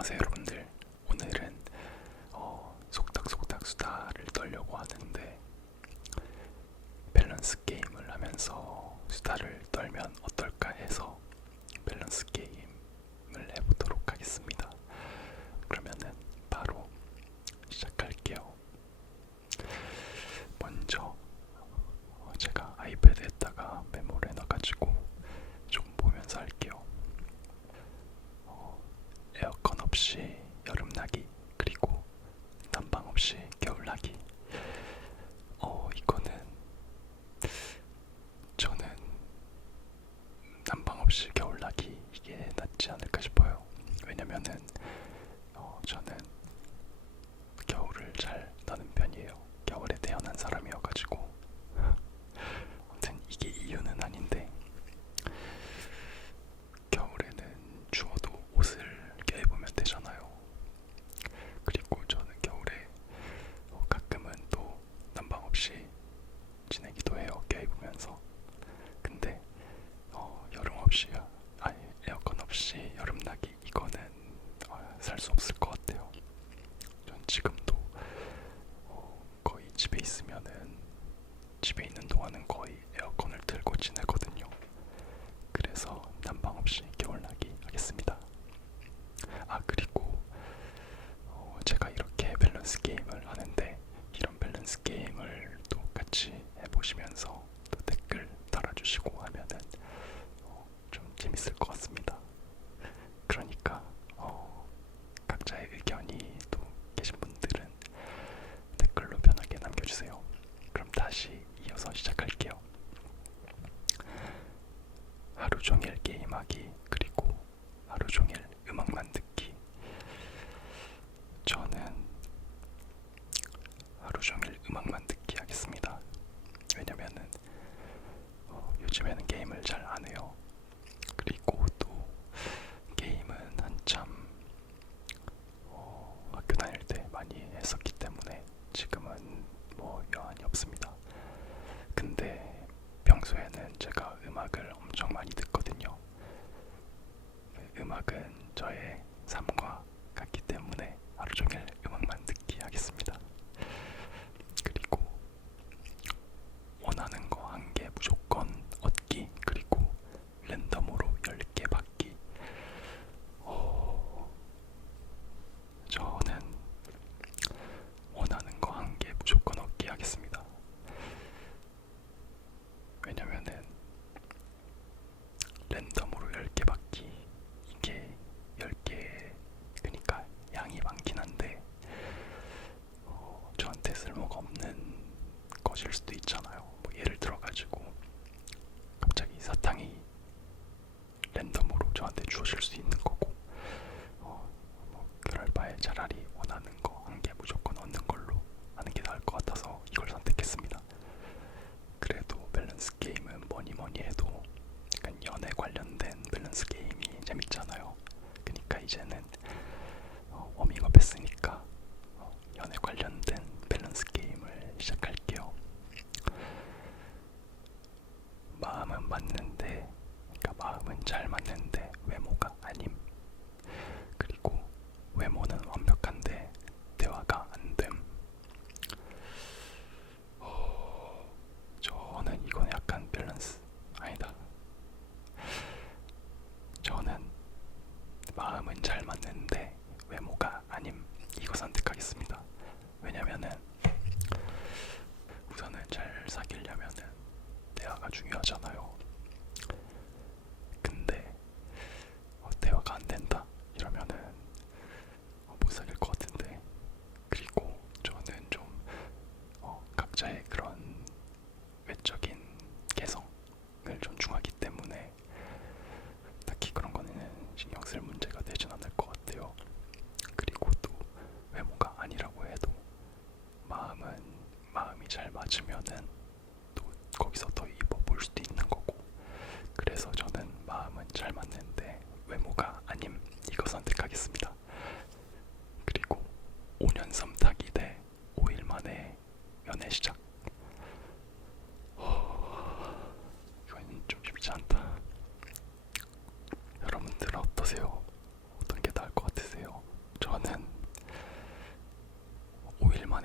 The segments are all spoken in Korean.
안녕하세요 여러분들. 오늘은 속닥속닥 수다를 떨려고 하는데, 밸런스 게임을 하면서 수다를 떨면 어떨까 해서 밸런스 게임을 해보도록 하겠습니다. 그러면은 바로 시작할게요. 먼저 제가 아이패드에다가 메모를 해놔가지고 좀 보면서 할게요. 에어컨 없이 여름나기, 그리고 난방 없이 겨울나기. 이거는 저는 난방 없이 겨울나기 이게 낫지 않을까 싶어요. 왜냐면은 저는 겨울을 잘 나는 편이에요. 겨울에 태어난 사람이어가지고. 아무튼 이게 이유는 아닌데, 겨울에는 추워도 옷을 껴입으면 되잖아요. 그리고 저는 겨울에 가끔은 또 난방 없이 지내기도 해요, 껴입으면서. 근데 여름 없이, 아니 에어컨 없이 여름나기, 이거는 살 수 없을 것 같아요. 전 지금도 거의 집에 있으면은, 집에 있는 동안은 거의 에어컨을 틀고 지내거든요. 그래서 난방 없이 겨울나기 하겠습니다. 그리고 제가 이렇게 밸런스 게임을 하는데, 이런 밸런스 게임을 또 같이 해보시면서 또 댓글 달아주시고 하면은 좀 재밌을 것 같습니다. 그러니까 각자의 의견이 또 계신 분들은 댓글로 편하게 남겨주세요. 그럼 다시 이어서 시작할게요. 하루 종일 게임하기, 그리고 하루 종일 음악만 듣기. 저는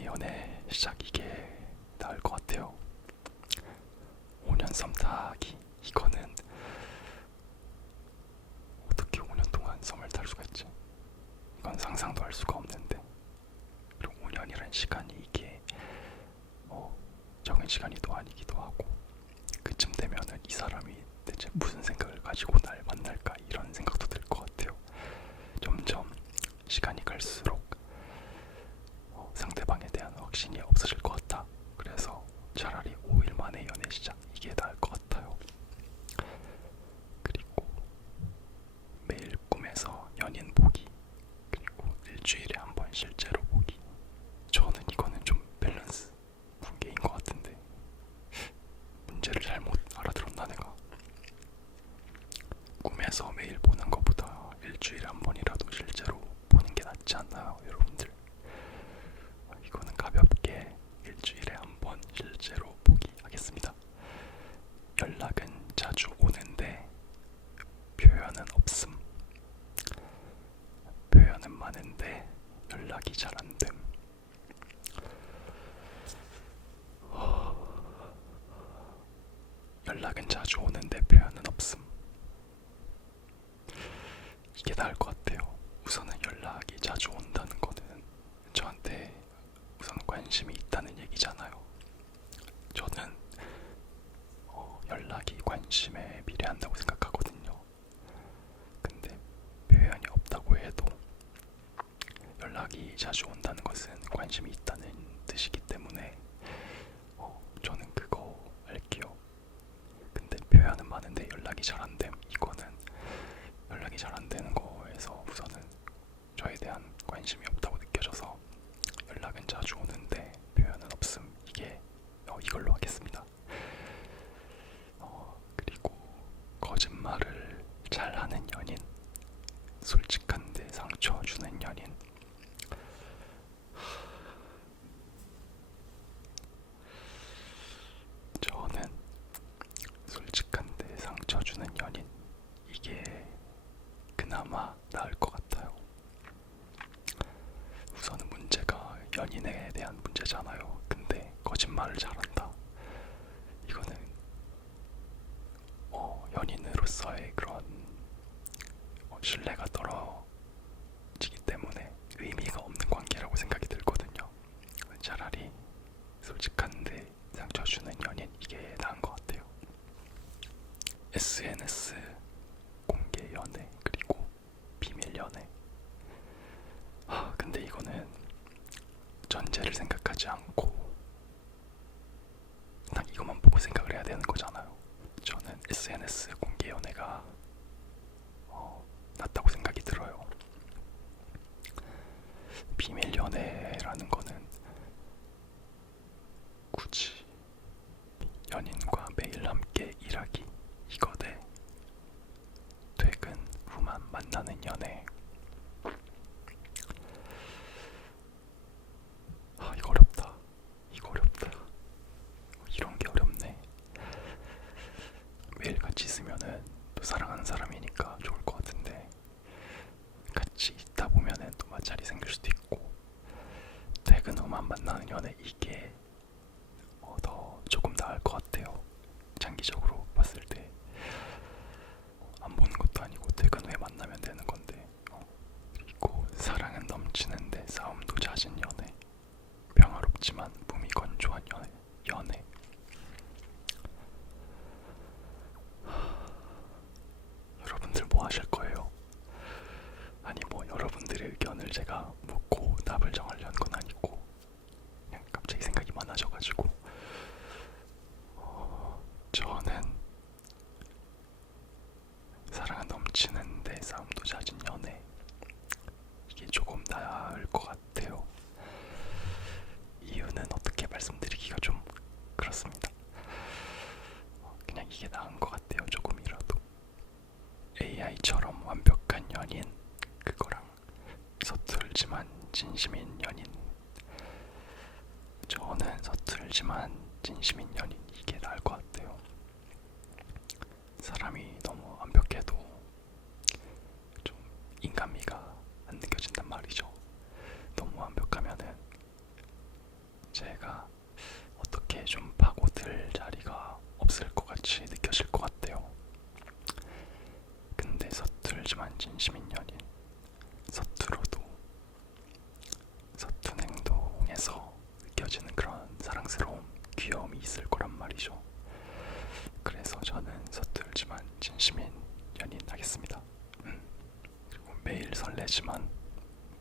오랜만에 연애 시작 이게 나을 것 같아요. 5년 썸 타기 이거는 어떻게 5년 동안 썸을 탈 수가 있지? 이건 상상도 할 수가 없는데. 그리고 5년이란 시간이 이게 적은 시간이 또 아니기도 하고, 그쯤 되면은 이 사람이 대체 무슨 생각을 가지고 날 만날까 이런 생각도 들 것 같아요. 점점 시간이 갈수록 상대방에 대한 확신이 없어질 것 같다. 그래서 차라리 5일 만에 연애 시작 이게 나을 것 같아요. 그리고 매일 꿈에서 연인 보기, 그리고 일주일에 한 번 실제로 보기. 저는 이거는 좀 밸런스 붕괴인 것 같은데 문제를 잘못 알아들었나 내가. 꿈에서 매일 보는 것보다 일주일에 한 번이라도 실제로 보는 게 낫지 않나요, 여러분들? 이거는 가볍게 일주일에 한 번 실제로 보기 하겠습니다. 연락은 자주 오는데 표현은 없음. 표현은 많은데 연락이 잘 안 됨. 연락은 자주 오는데 표현은 없음. 이게 나을 것 같아요. 우선은 연락이 자주 온다는 거는 저한테 우선 관심이 있다는 얘기잖아요. 저는 연락이 관심에 비례한다고 생각하거든요. 근데 표현이 없다고 해도 연락이 자주 온다는 것은 관심이 있다는 뜻이기 때문에 저는 그거 할게요. 근데 표현은 많은데 연락이 잘 안 됨. 이거는 연락이 잘 안 되는 거에서 우선은 저에 대한 관심이 없다고 느껴져서 연락은 자주 오는데 표현은 없음. 이걸로 하겠습니다. 그리고 거짓말을 잘하는 연인, 솔직한데 상처 주는 연인. 저는 솔직한데 상처 주는 연인, 이게 그나마 나을 것 같아요. 우선은 문제가 연인에 대한 문제잖아요. 근데 거짓말을 잘한다. 이거는 연인으로서의 그런 신뢰가 떨어지기 때문에 의미가 없는 관계라고 생각이 들거든요. 차라리 솔직한데 상처 주는 연인, 이게 나은 것 같아요. SNS 공개 연애 그리고 비밀 연애. 근데 이거는 전제를 생각하지 않고 딱 이것만 보고 생각을 해야 되는 거잖아요. 저는 SNS 공개 연애가 낫다고 생각이 들어요. 비밀 연애라는 거는 굳이 연인과 매일 함께 일하기 이거 대 퇴근 후만 만나는 연애. 이거 어렵다. 이거 어렵다. 이런 게 어렵네. 매일 같이 있으면은 또 사랑하는 사람이니까 좋을 것 같은데, 같이 있다 보면은 또 마찰이 생길 수도 있고, 퇴근 후만 만나는 연애, 이게 더 조금 나을 것 같아요. 장기적으로 봤을 때 안 보는 것도 아니고 퇴근 후에 만나면 되는 건데. 그리고 사랑은 넘치는데 싸움도 잦은 연애, 평화롭지만 몸이 건조한 연애. 여러분들 뭐 하실 거예요? 아니 뭐 여러분들의 의견을 제가 묻고 답을 정하려는 건 아니고, 그냥 갑자기 생각이 많아져가지고 저는 사랑은 넘치는데 싸움도 잦은 연애, 이게 조금 나을 것 같아요. 이유는 어떻게 말씀드리기가 좀 그렇습니다. 그냥 이게 나은 것 같아요. 조금이라도. AI처럼 완벽한 연인, 그거랑 서툴지만 진심인 연인. 저는 서툴지만 진심인 연인, 이게 나을 것 같아요. 사람이 너무 완벽해도 좀 인간미가 안 느껴진단 말이죠. 너무 완벽하면은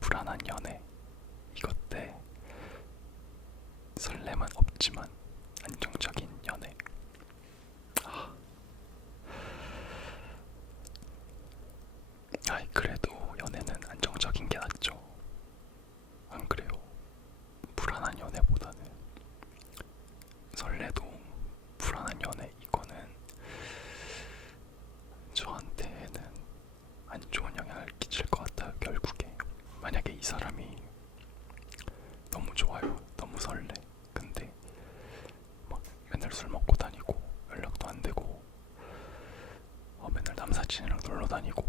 불안한 연애. 이것 때 설렘은 없지만 안정적인 연애. 아이, 그래도 연애는 안정적인 게 낫죠. 안 그래요? 불안한 연애보다는. 설레도 불안한 연애, 이거는 저한테는 안 좋은 영향을 끼칠 것 같아요. 결국에 만약에 이 사람이 너무 좋아요, 너무 설레, 근데 막 맨날 술 먹고 다니고 연락도 안 되고 맨날 남사친이랑 놀러 다니고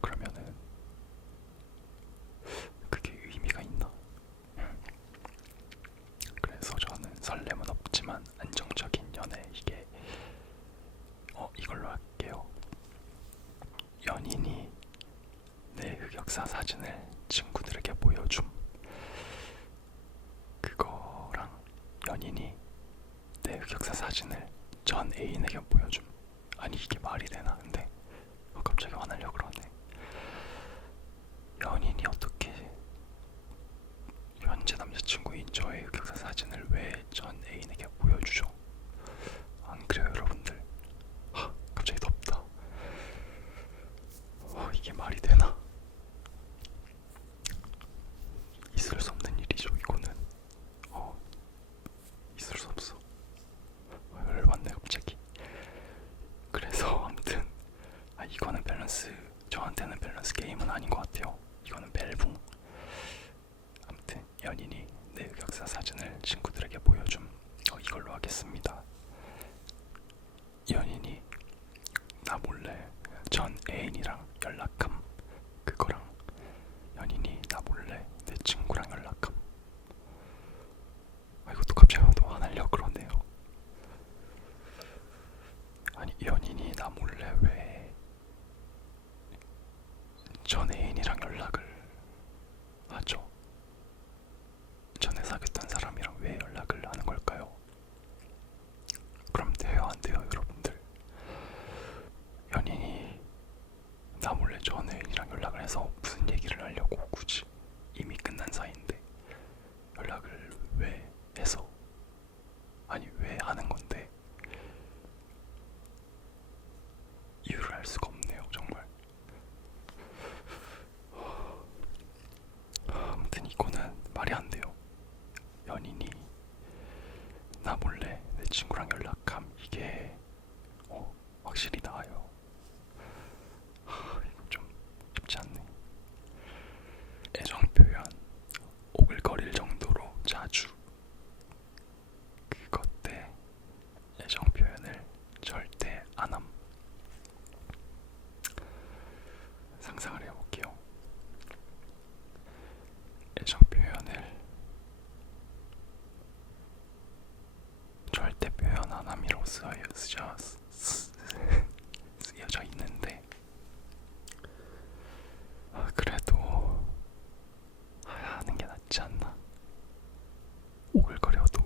그러면은 그게 의미가 있나? 그래서 저는 설렘은 없지만 안정적인 연애, 이게 이걸로 할게요. 연인이 내 흑역사 사진을 친구들에게 보여줌. 그거랑 연인이 내 흑역사 사진을 전 애인에게 보여줌. 아니, 이게 말이 되나? 근데 갑자기 화나려고 그러네. 연인이 어떻게 현재 남자친구인 저의 흑역사 사진을 왜 전 애인에게 보여주죠? 안 그래요, 여러분들? 갑자기 덥다. 이게 말이 되나? 있을 수 없는 일이죠, 이거는. 있을 수 없어. 열받네 갑자기. 그래서 아무튼 이거는 밸런스, 저한테는 밸런스 게임은 아닌 것 같아요. 이거는 벨붕. 아무튼 연인이 내 흑역사 사진을 친구들에게 보여줌. 이걸로 하겠습니다. 연인이 나 몰래 전 애인이랑 연락함. 그거랑 연인이 나 몰래 내 친구랑 연락함. 이것도 갑자기 또 화나려고 그러네요. 아니, 연인이 나 몰래 왜 전 애인이랑 연락을 하죠? 전에 사귀었던 사람이랑 왜 연락을 하는 걸까요? 그럼 돼요, 안 돼요, 여러분들? 연인이 나 몰래 전 애인이랑 연락을 해서 무슨 얘기를 하려고, 굳이 이미 끝난 사이인데 연락을 왜 해서, 아니 왜 하는 건데, 이유를 알 수가 없네요, 정말. 아무튼 이거는 말이 안 돼요. 연인이 나 몰래 내 친구랑 연락함, 이게 확실히 나아요. 이거 좀 쉽지 않네. 애정 표현 오글거릴 정도로 자주. 그것 때 애정 표현을 절대 안 함. 상상을 해볼게요. 애정 표현을 절대 표현 안 함이라고 쓰여져 있는데, 그래도 하는 게 낫지 않나? 오글거려도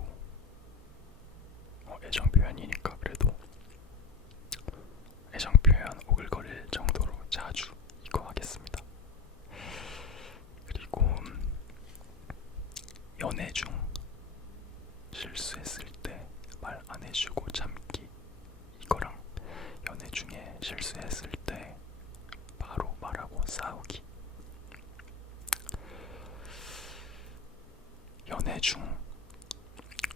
애정 표현이니까 그래도 애정 표현 오글거릴 정도로 자주, 이거 하겠습니다. 그리고 연애 중 실수했을 때 말 안 해주고 참기. 이거랑 연애 중에 실수했을 때 바로 말하고 싸우기. 연애 중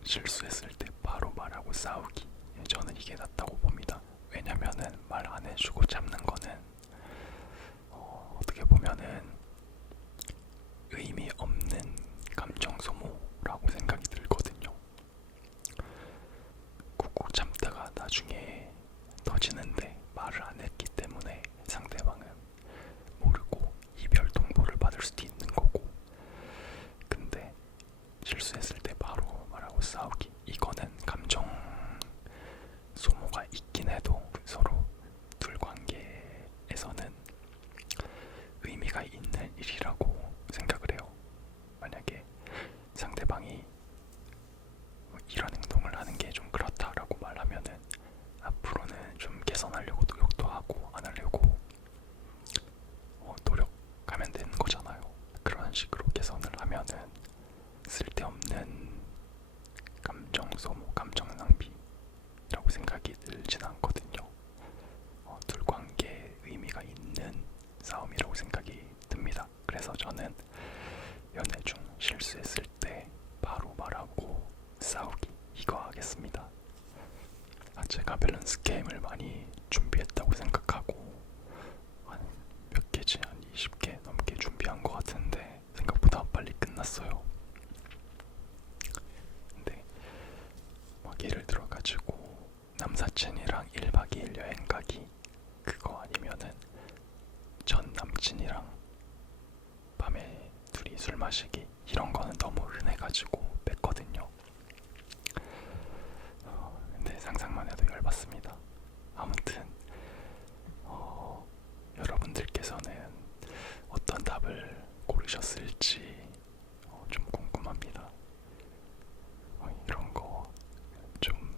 실수했을 때 바로 말하고 싸우기. 저는 이게 낫다고 봅니다. 왜냐면은 말 안 해주고 참는 거는 어떻게 보면은 의미 없는 감정 소모라고 생각이 들거든요. 꾹꾹 참다가 나중에 터지는데 말을 안 했기 때문에 상대방은 모르고 이별 통보를 받을 수도 있는 거고. 근데 실수했을 때 바로 말하고 싸우기, 이거는 감정 소모가 있긴 해도 서로 둘 관계에서는 의미가 있는 일이라고 생각을 해요. 만약에 상대방이 이런 행동을 하는 게 좀 그렇다라고 말하면은 앞으로는 좀 개선하려고 노력도 하고 안 하려고 노력하면 되는 거잖아요. 식으로 개선을 하면은 쓸데없는 감정 소모, 감정 낭비라고 생각이 들진 않거든요. 둘 관계에 의미가 있는 싸움이라고 생각이 듭니다. 그래서 저는 연애 중 실수했을 때 바로 말하고 싸우기, 이거 하겠습니다. 제가 밸런스 게임을 많이 준비했다고 생각하고 한 몇 개지? 한 20개 넘게 준비한 것 같은데 생각보다 빨리 끝났어요. 근데 막 예를 들어가지고 남사친이랑 1박 2일 여행 가기, 그거 아니면은 전 남친이랑 밤에 둘이 술 마시기, 이런 거는 너무 흔해가지고 뺐거든요. 근데 상상만 해도 열받습니다. 아무튼 여러분들께서는 어떤 답을 고르셨을지 좀 궁금합니다. 이런 거 좀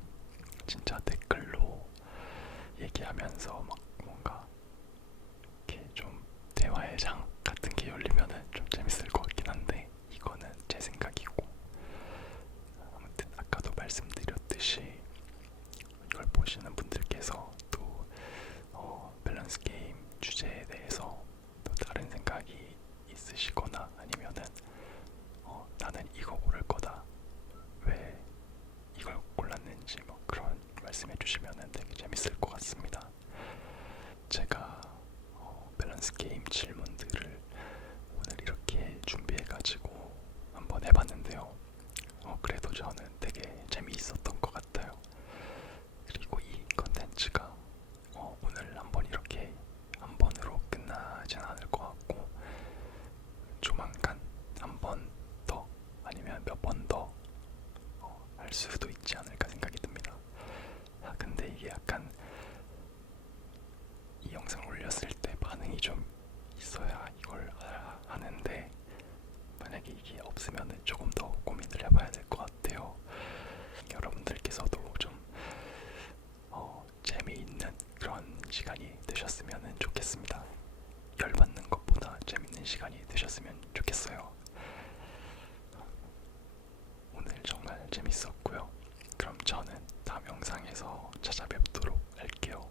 진짜 댓글로 얘기하면서 막 뭔가 이렇게 좀 대화의 장 같은 게 열리면은 좀 재밌을 것 같긴 한데, 이거는 제 생각이고, 아무튼 아까도 말씀드렸듯이 이걸 보시는 분들께서 또 밸런스 게임 주제에 대해서 또 다른 생각이 있으시거나 아니면은 나는 이거 고를 거다, 왜 이걸 골랐는지 뭐 그런 말씀해 주시면은 되게 재밌을 것 같습니다. 제가 밸런스 게임 질문들을 오늘 이렇게 준비해가지고 한번 해봤는데요. 그래도 저는 되게 재미있었던 것 같아요. 그리고 이 컨텐츠가 오늘 한번 이렇게 한 번으로 끝나진 않을 것 같고, 조만간 한 번 더 아니면 몇 번 더 할 수도 있지 않을까 생각이 듭니다. 근데 이게 약간 이 영상을 올렸을 때 반응이 좀 있어야 이걸 하는데, 만약에 이게 없으면 조금 더 고민을 해봐야 될 것 같아요. 여러분들께서도 좀 재미있는 그런 시간이 되셨으면 좋겠습니다. 열받는 것보다 재밌는 시간이 되셨으면 좋겠어요. 오늘 정말 재밌었고요. 그럼 저는 다음 영상에서 찾아뵙도록 할게요.